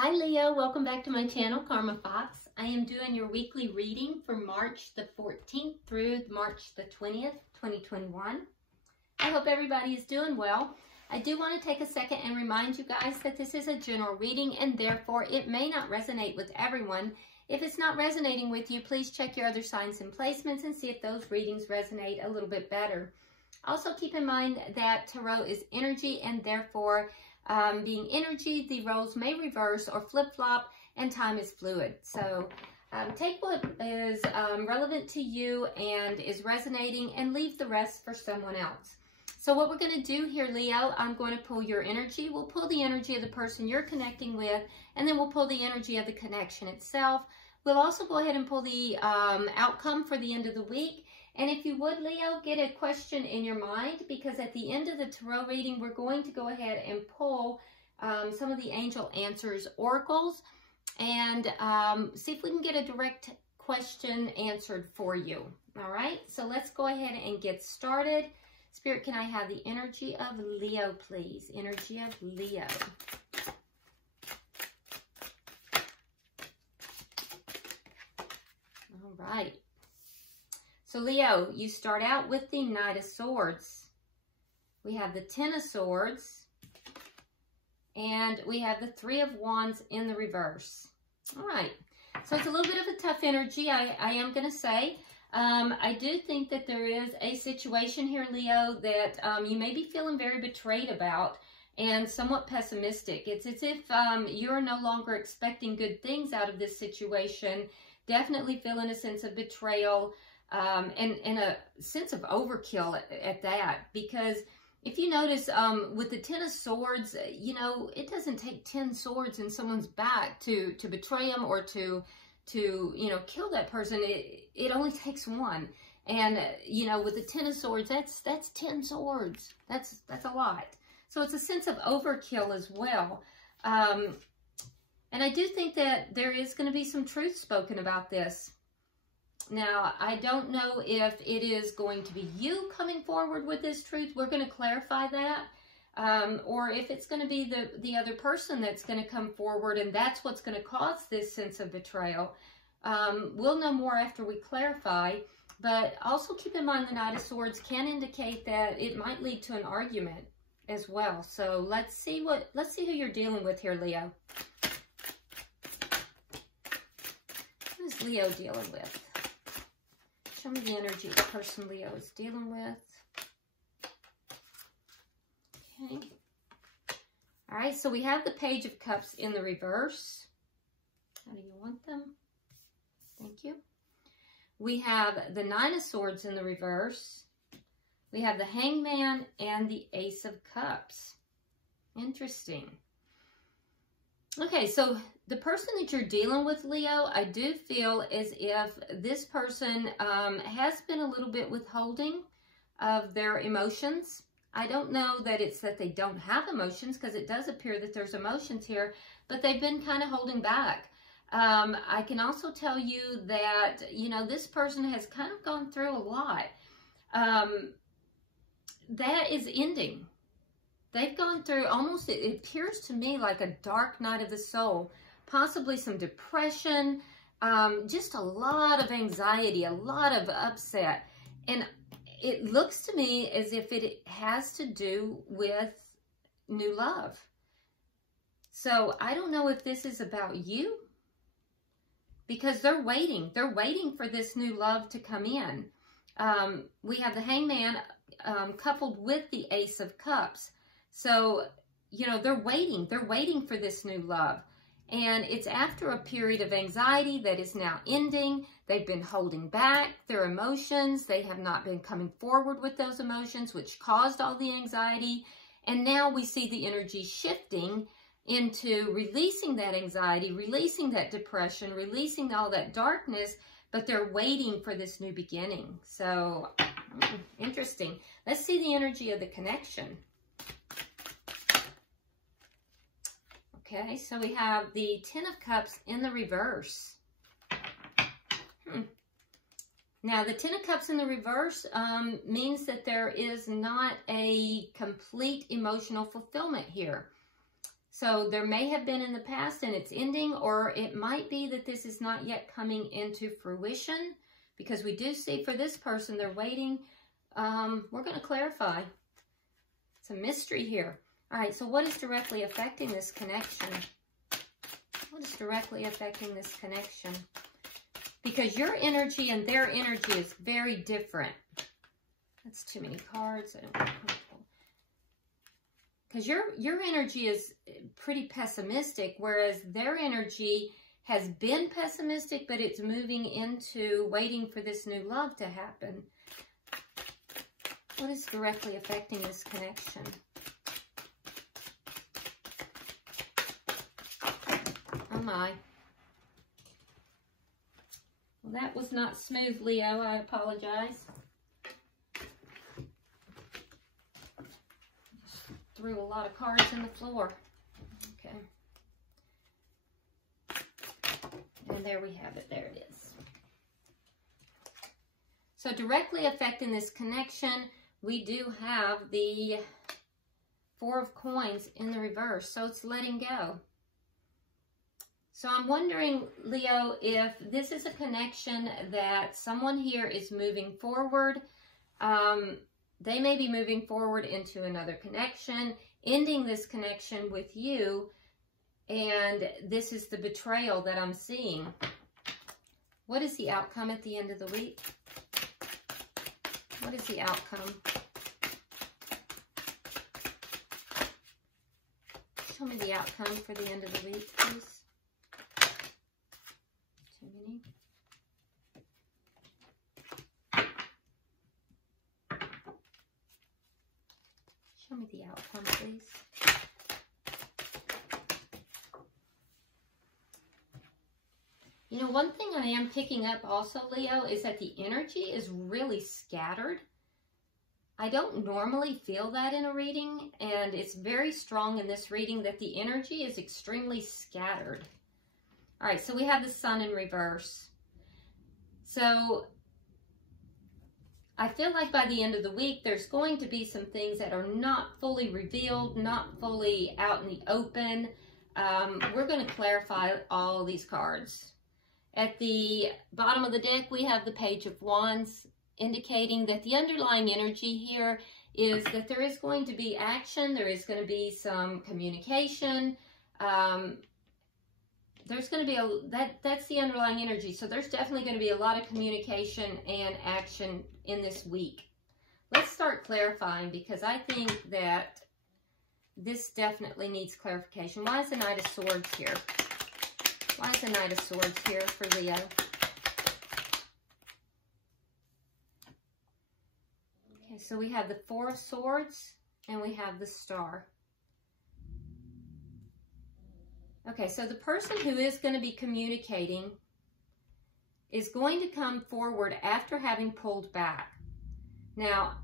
Hi Leo, welcome back to my channel, Karma Fox. I am doing your weekly reading for March the 14th through March the 20th, 2021. I hope everybody is doing well. I do want to take a second and remind you guys that this is a general reading and therefore it may not resonate with everyone. If it's not resonating with you, please check your other signs and placements and see if those readings resonate a little bit better. Also keep in mind that Tarot is energy and therefore being energy, the roles may reverse or flip-flop, and time is fluid. So take what is relevant to you and is resonating and leave the rest for someone else. So what we're going to do here, Leo, I'm going to pull your energy. We'll pull the energy of the person you're connecting with, and then we'll pull the energy of the connection itself. We'll also go ahead and pull the outcome for the end of the week. And if you would, Leo, get a question in your mind, because at the end of the tarot reading, we're going to go ahead and pull some of the angel answers oracles and see if we can get a direct question answered for you. All right, so let's go ahead and get started. Spirit, can I have the energy of Leo, please? Energy of Leo. All right. So Leo, you start out with the Knight of Swords. We have the Ten of Swords. And we have the Three of Wands in the reverse. All right. So it's a little bit of a tough energy, I am going to say. I do think that there is a situation here, Leo, that you may be feeling very betrayed about and somewhat pessimistic. It's as if you're no longer expecting good things out of this situation. Definitely feeling a sense of betrayal. And a sense of overkill at that, because if you notice with the Ten of Swords, you know, it doesn't take 10 swords in someone's back to betray them or to you know, kill that person. It only takes one. And you know, with the Ten of Swords, that's 10 swords. That's a lot. So it's a sense of overkill as well. And I do think that there is going to be some truth spoken about this. Now, I don't know if it is going to be you coming forward with this truth. We're going to clarify that. Or if it's going to be the other person that's going to come forward and that's what's going to cause this sense of betrayal. We'll know more after we clarify. But also keep in mind the Knight of Swords can indicate that it might lead to an argument as well. So let's see who you're dealing with here, Leo. Who is Leo dealing with? Show me the energy the person Leo is dealing with. Okay. All right, so we have the Page of Cups in the reverse. How do you want them? Thank you. We have the Nine of Swords in the reverse. We have the Hangman and the Ace of Cups. Interesting. Okay, so the person that you're dealing with, Leo, I do feel as if this person has been a little bit withholding of their emotions. I don't know that it's that they don't have emotions, because it does appear that there's emotions here, but they've been kind of holding back. I can also tell you that, you know, this person has kind of gone through a lot. That is ending. They've gone through almost, it appears to me like a dark night of the soul, possibly some depression, just a lot of anxiety, a lot of upset. And it looks to me as if it has to do with new love. So I don't know if this is about you, because they're waiting. They're waiting for this new love to come in. We have the Hangman coupled with the Ace of Cups. So, you know, they're waiting for this new love. And it's after a period of anxiety that is now ending. They've been holding back their emotions. They have not been coming forward with those emotions, which caused all the anxiety. And now we see the energy shifting into releasing that anxiety, releasing that depression, releasing all that darkness, but they're waiting for this new beginning. So, interesting. Let's see the energy of the connection. Okay, so we have the Ten of Cups in the reverse. Now, the Ten of Cups in the reverse means that there is not a complete emotional fulfillment here. So there may have been in the past and it's ending, or it might be that this is not yet coming into fruition, because we do see for this person, they're waiting. We're going to clarify. It's a mystery here. All right, so what is directly affecting this connection? What is directly affecting this connection? Because your energy and their energy is very different. That's too many cards. I don't want to pull. Because your energy is pretty pessimistic, whereas their energy has been pessimistic, but it's moving into waiting for this new love to happen. What is directly affecting this connection? Oh my. Well, that was not smooth, Leo. I apologize. Just threw a lot of cards in the floor. Okay. And there we have it. There it is. So directly affecting this connection, we do have the Four of Coins in the reverse. So it's letting go. So I'm wondering, Leo, if this is a connection that someone here is moving forward. They may be moving forward into another connection, ending this connection with you, and this is the betrayal that I'm seeing. What is the outcome at the end of the week? What is the outcome? Show me the outcome for the end of the week, please. Too many. Show me the outcome, please. You know, one thing I am picking up also, Leo, is that the energy is really scattered. I don't normally feel that in a reading, and it's very strong in this reading that the energy is extremely scattered. All right, so we have the Sun in reverse. So I feel like by the end of the week, there's going to be some things that are not fully revealed, not fully out in the open. We're going to clarify all these cards. At the bottom of the deck, we have the Page of Wands, indicating that the underlying energy here is that there is going to be action, there is going to be some communication, there's going to be that's the underlying energy. So there's definitely going to be a lot of communication and action in this week. Let's start clarifying, because I think that this definitely needs clarification. Why is the Knight of Swords here? Why is the Knight of Swords here for Leo? Okay, so we have the Four of Swords and we have the Star. Okay, so the person who is going to be communicating is going to come forward after having pulled back. Now,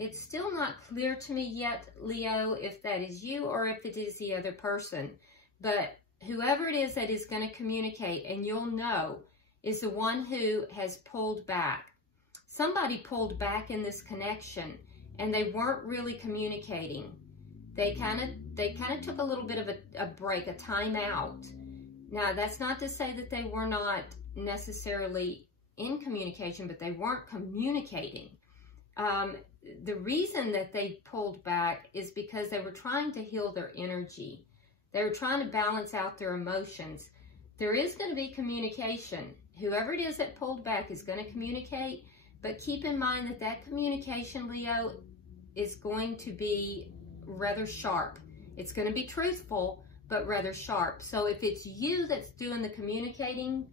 it's still not clear to me yet, Leo, if that is you or if it is the other person. But whoever it is that is going to communicate, and you'll know, is the one who has pulled back. Somebody pulled back in this connection, and they weren't really communicating. They kind of took a little bit of a break, a time out. Now, that's not to say that they were not necessarily in communication, but they weren't communicating. The reason that they pulled back is because they were trying to heal their energy. They were trying to balance out their emotions. There is going to be communication. Whoever it is that pulled back is going to communicate, but keep in mind that that communication, Leo, is going to be rather sharp. It's going to be truthful, but rather sharp. So if it's you that's doing the communicating,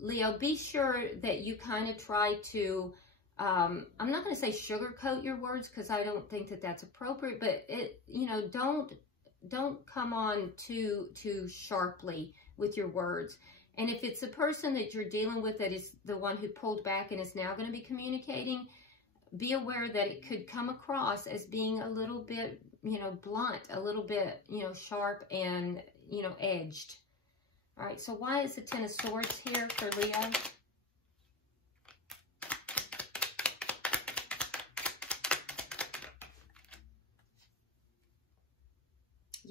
Leo, be sure that you kind of try to, I'm not going to say sugarcoat your words, because I don't think that that's appropriate, but don't come on too sharply with your words. And if it's the person that you're dealing with that is the one who pulled back and is now going to be communicating, be aware that it could come across as being a little bit, blunt, a little bit, sharp and, edged. All right, so why is the Ten of Swords here for Leo?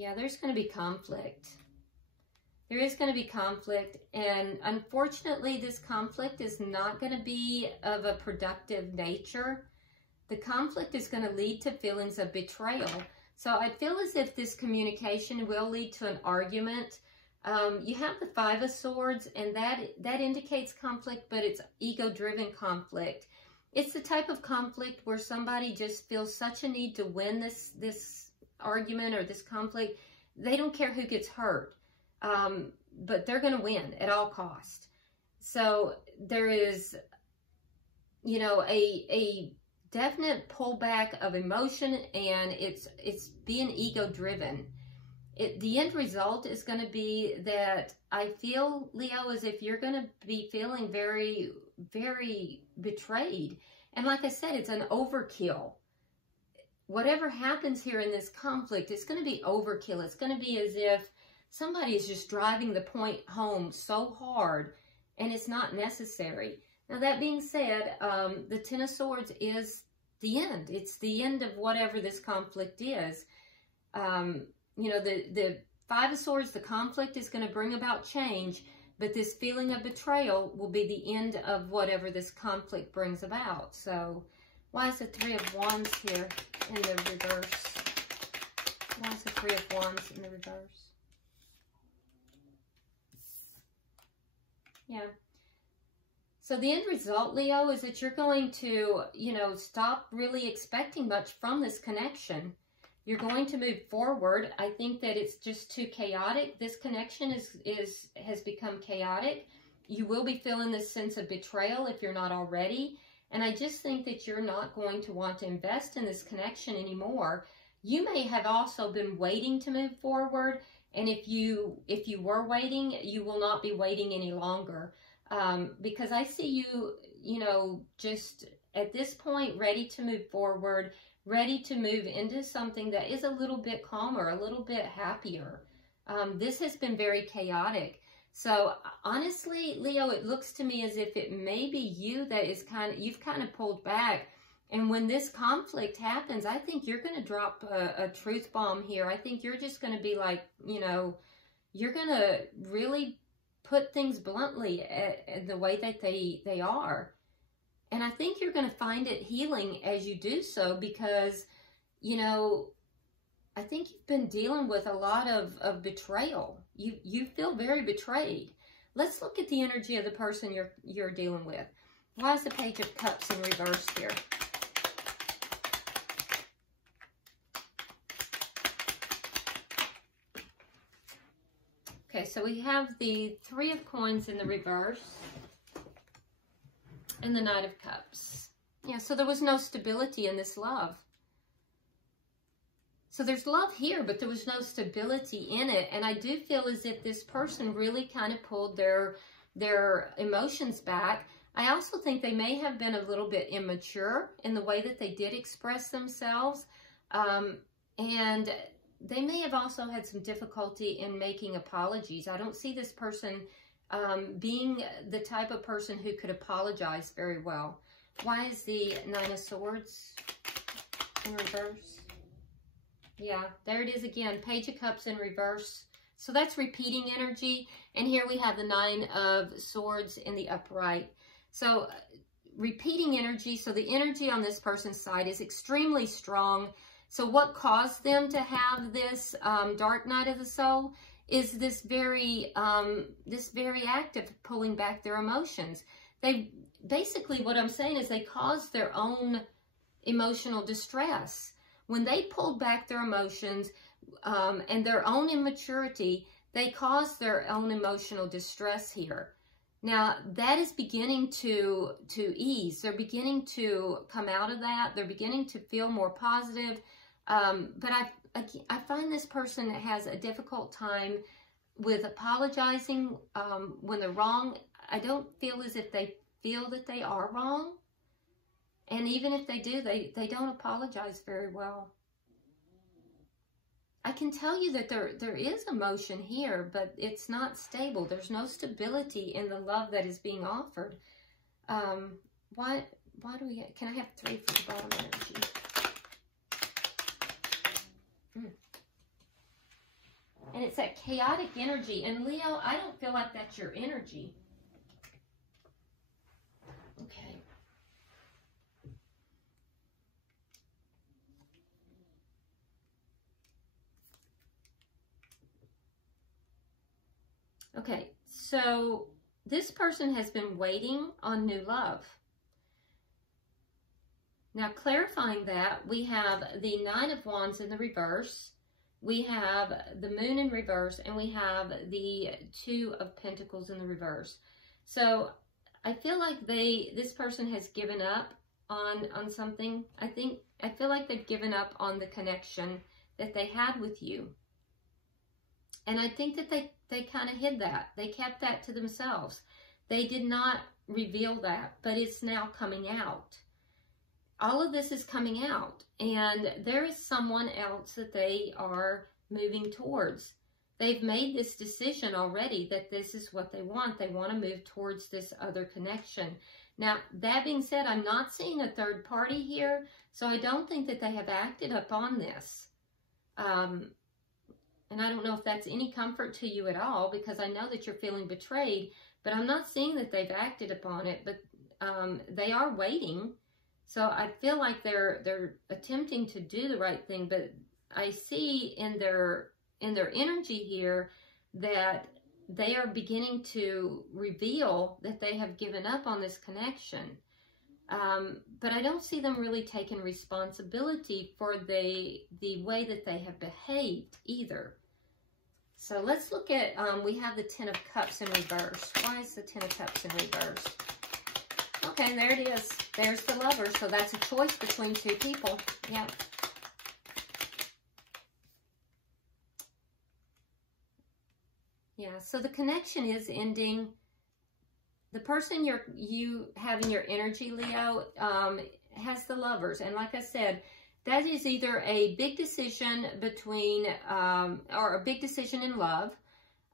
Yeah, there's going to be conflict. There is going to be conflict, and unfortunately, this conflict is not going to be of a productive nature. The conflict is going to lead to feelings of betrayal. So I feel as if this communication will lead to an argument. You have the Five of Swords, and that indicates conflict, but it's ego-driven conflict. It's the type of conflict where somebody just feels such a need to win this argument or this conflict. They don't care who gets hurt. But they're going to win at all costs. So there is, you know, a definite pullback of emotion, and it's being ego-driven. The end result is going to be that I feel, Leo, as if you're going to be feeling very, very betrayed. And like I said, it's an overkill. Whatever happens here in this conflict, it's going to be overkill. It's going to be as if somebody is just driving the point home so hard, and it's not necessary. Now, that being said, the Ten of Swords is the end. It's the end of whatever this conflict is. You know, the Five of Swords, the conflict is going to bring about change, but this feeling of betrayal will be the end of whatever this conflict brings about. So, why is the Three of Wands here in the reverse? Why is the Three of Wands in the reverse? Yeah. So the end result, Leo, is that you're going to, you know, stop really expecting much from this connection. You're going to move forward. I think that it's just too chaotic. This connection has become chaotic. You will be feeling this sense of betrayal if you're not already. And I just think that you're not going to want to invest in this connection anymore. You may have also been waiting to move forward. And if you were waiting, you will not be waiting any longer. Because I see you, you know, just at this point ready to move forward, ready to move into something that is a little bit calmer, a little bit happier. This has been very chaotic. So honestly, Leo, it looks to me as if it may be you that is you've kind of pulled back. And when this conflict happens, I think you're going to drop a truth bomb here. I think you're just going to be like, you know, you're going to really put things bluntly at the way that they are. And I think you're going to find it healing as you do so, because, you know, I think you've been dealing with a lot of betrayal. You feel very betrayed. Let's look at the energy of the person you're dealing with. Why is the Page of Cups in reverse here? Okay, so we have the Three of Coins in the reverse and the Knight of Cups. Yeah, so there was no stability in this love. So there's love here, but there was no stability in it. And I do feel as if this person really kind of pulled their emotions back. I also think they may have been a little bit immature in the way that they did express themselves. And they may have also had some difficulty in making apologies. I don't see this person being the type of person who could apologize very well. Why is the Nine of Swords in reverse? Yeah, there it is again. Page of Cups in reverse. So that's repeating energy. And here we have the Nine of Swords in the upright. So repeating energy. So the energy on this person's side is extremely strong. So what caused them to have this dark night of the soul is this very act of pulling back their emotions. They basically, what I'm saying is they caused their own emotional distress. When they pulled back their emotions and their own immaturity, they caused their own emotional distress here. Now, that is beginning to ease. They're beginning to come out of that. They're beginning to feel more positive. But I find this person has a difficult time with apologizing when they're wrong. I don't feel as if they feel that they are wrong. And even if they do, they don't apologize very well. I can tell you that there is emotion here, but it's not stable. There's no stability in the love that is being offered. Why do we can I have 3 for the bottom energy? And it's that chaotic energy. And Leo, I don't feel like that's your energy. Okay. Okay, so this person has been waiting on new love. Now, clarifying that, we have the Nine of Wands in the reverse, we have the Moon in reverse, and we have the Two of Pentacles in the reverse. So I feel like this person has given up on something. I feel like they've given up on the connection that they had with you. And I think that they kind of hid that. They kept that to themselves. They did not reveal that, but it's now coming out. All of this is coming out, and there is someone else that they are moving towards. They've made this decision already that this is what they want. They want to move towards this other connection. Now, that being said, I'm not seeing a third party here, so I don't think that they have acted upon this. And I don't know if that's any comfort to you at all, because I know that you're feeling betrayed, but I'm not seeing that they've acted upon it, but they are waiting. So I feel like they're attempting to do the right thing, but I see in their energy here that they are beginning to reveal that they have given up on this connection. But I don't see them really taking responsibility for the way that they have behaved either. So let's look at, we have the Ten of Cups in reverse. Why is the Ten of Cups in reverse? Okay, there it is. There's the Lover. So that's a choice between two people. Yeah. Yeah, so the connection is ending. The person you have in your energy, Leo, has the Lovers. And like I said, that is either a big decision between, or a big decision in love.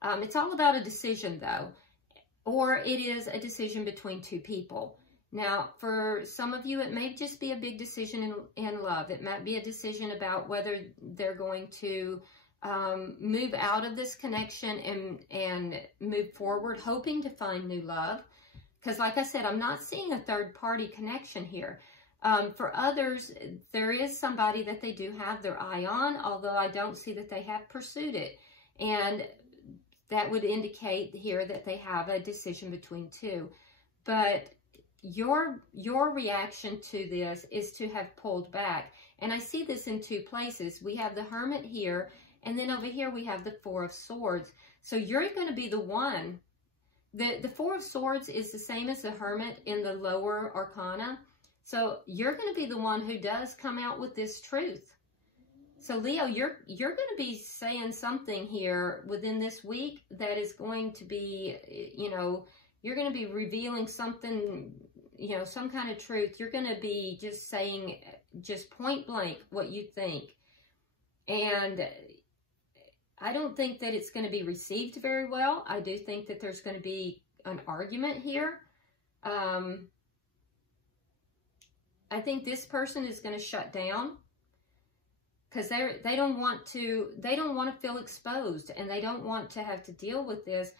It's all about a decision, though. Or it is a decision between two people. Now, for some of you, it may just be a big decision in love. It might be a decision about whether they're going to move out of this connection and move forward, hoping to find new love. Because like I said, I'm not seeing a third party connection here. For others, there is somebody that they do have their eye on, although I don't see that they have pursued it. And that would indicate here that they have a decision between two. But your reaction to this is to have pulled back. And I see this in two places. We have the Hermit here, and then over here we have the Four of Swords. So you're going to be the one. The Four of Swords is the same as the Hermit in the lower arcana. So you're going to be the one who does come out with this truth. So Leo, you're going to be saying something here within this week that is going to be, you know, you're going to be revealing something, you know, some kind of truth. You're going to be just saying, just point blank what you think. And I don't think that it's going to be received very well. I do think that there's going to be an argument here. I think this person is going to shut down because they don't want to feel exposed, and they don't want to have to deal with this.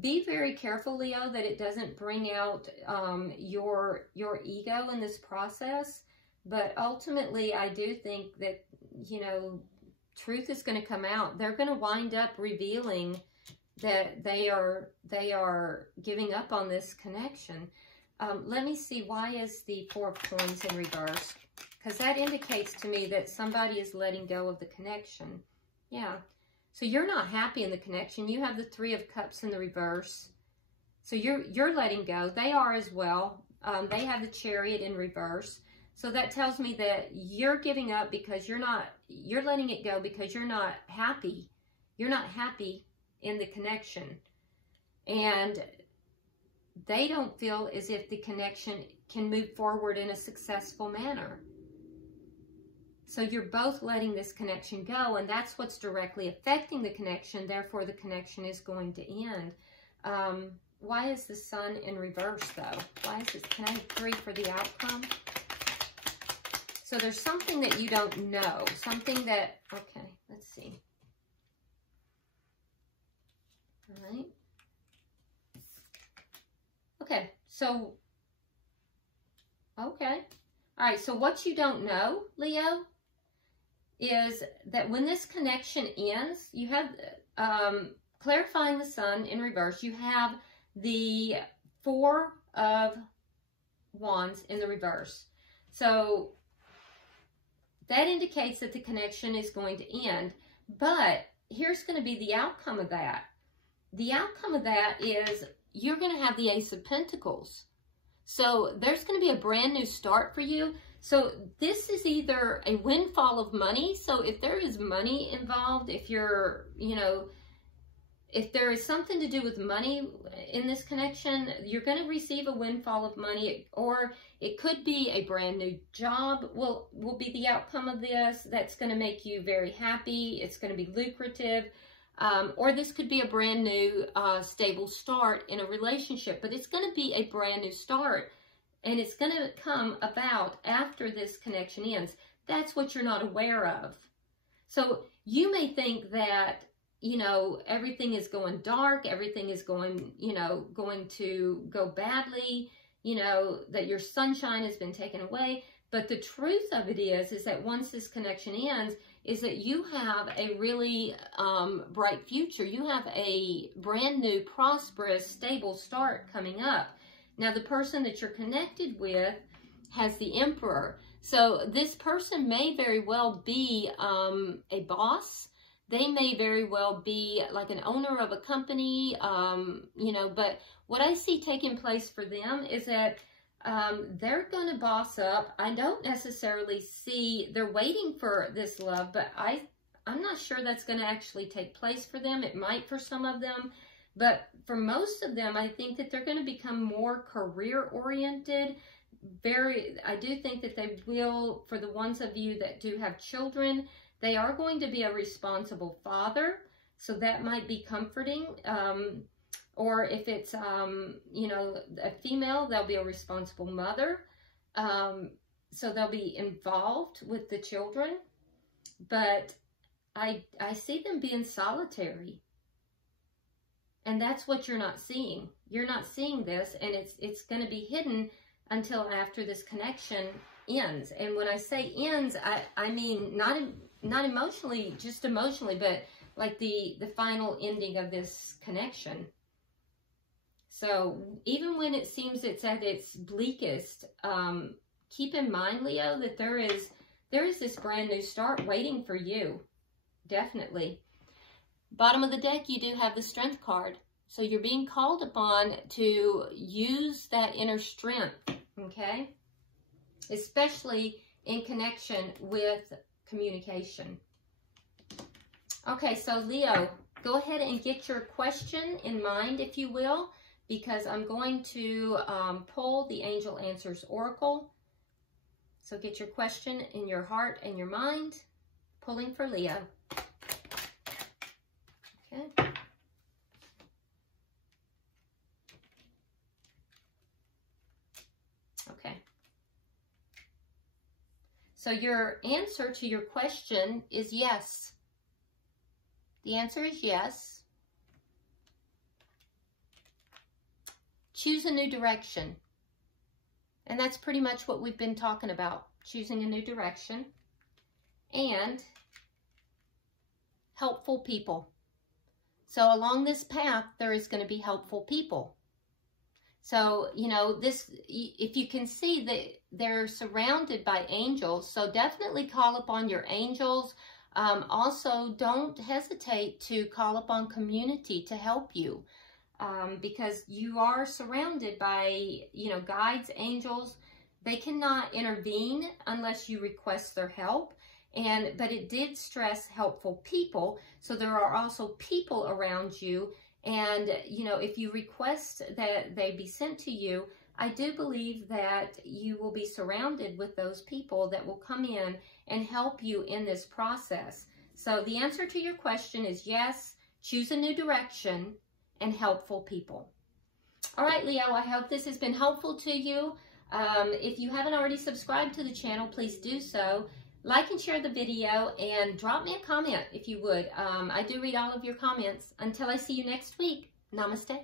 Be very careful, Leo, that it doesn't bring out your ego in this process. But ultimately, I do think that, you know, truth is going to come out. They're going to wind up revealing that they are giving up on this connection. Let me see, why is the Four of Coins in reverse? Because that indicates to me that somebody is letting go of the connection. Yeah. So you're not happy in the connection. You have the Three of Cups in the reverse. So you're letting go. They are as well. They have the Chariot in reverse. So that tells me that you're giving up because you're letting it go because you're not happy. You're not happy in the connection. And they don't feel as if the connection can move forward in a successful manner. So you're both letting this connection go, and that's what's directly affecting the connection. Therefore, the connection is going to end. Why is the Sun in reverse, though? Why is this? Can I have 3 for the outcome? So there's something that you don't know. Something that, okay, let's see. All right. Okay, so, okay. All right, so what you don't know, Leo, is that when this connection ends, you have, clarifying the sun in reverse, you have the Four of Wands in the reverse. So that indicates that the connection is going to end. But here's going to be the outcome of that. The outcome of that is you're going to have the Ace of Pentacles. So there's going to be a brand new start for you. So this is either a windfall of money. So if there is money involved, if you're, you know, if there is something to do with money in this connection, you're going to receive a windfall of money, or it could be a brand new job will be the outcome of this. That's going to make you very happy. It's going to be lucrative. Or this could be a brand new stable start in a relationship, but it's going to be a brand new start, and it's going to come about after this connection ends. That's what you're not aware of. So you may think that, you know, everything is going dark, everything is going, you know, going to go badly, you know, that your sunshine has been taken away. But the truth of it is that once this connection ends, is that you have a really bright future. You have a brand new, prosperous, stable start coming up. Now, the person that you're connected with has the Emperor. So this person may very well be a boss. They may very well be like an owner of a company, you know, but what I see taking place for them is that they're going to boss up. I don't necessarily see, they're waiting for this love, but I'm not sure that's going to actually take place for them. It might for some of them, but for most of them, I think that they're going to become more career-oriented. I do think that they will, for the ones of you that do have children, they are going to be a responsible father, so that might be comforting. Or if it's, you know, a female, they'll be a responsible mother. So they'll be involved with the children. But I see them being solitary. And that's what you're not seeing. You're not seeing this, and it's going to be hidden until after this connection ends. And when I say ends, I mean not emotionally, just emotionally, but like the final ending of this connection. So even when it seems it's at its bleakest, keep in mind, Leo, that there is this brand new start waiting for you. Definitely. Bottom of the deck, you do have the Strength card. So you're being called upon to use that inner strength, okay? Especially in connection with communication. Okay, so Leo, go ahead and get your question in mind, if you will, because I'm going to pull the Angel Answers Oracle. So get your question in your heart and your mind, pulling for Leo. Okay. Okay. So your answer to your question is yes. The answer is yes. Choose a new direction. And that's pretty much what we've been talking about, choosing a new direction. And helpful people. So along this path, there is going to be helpful people. So, you know, this, if you can see that they're surrounded by angels, so definitely call upon your angels. Also, don't hesitate to call upon community to help you. Because you are surrounded by, you know, guides, angels. They cannot intervene unless you request their help. But it did stress helpful people. So there are also people around you. And, you know, if you request that they be sent to you, I do believe that you will be surrounded with those people that will come in and help you in this process. So the answer to your question is yes, choose a new direction, and helpful people. All right, Leo, I hope this has been helpful to you. If you haven't already subscribed to the channel, please do so. Like and share the video, and drop me a comment if you would. I do read all of your comments. Until I see you next week, namaste.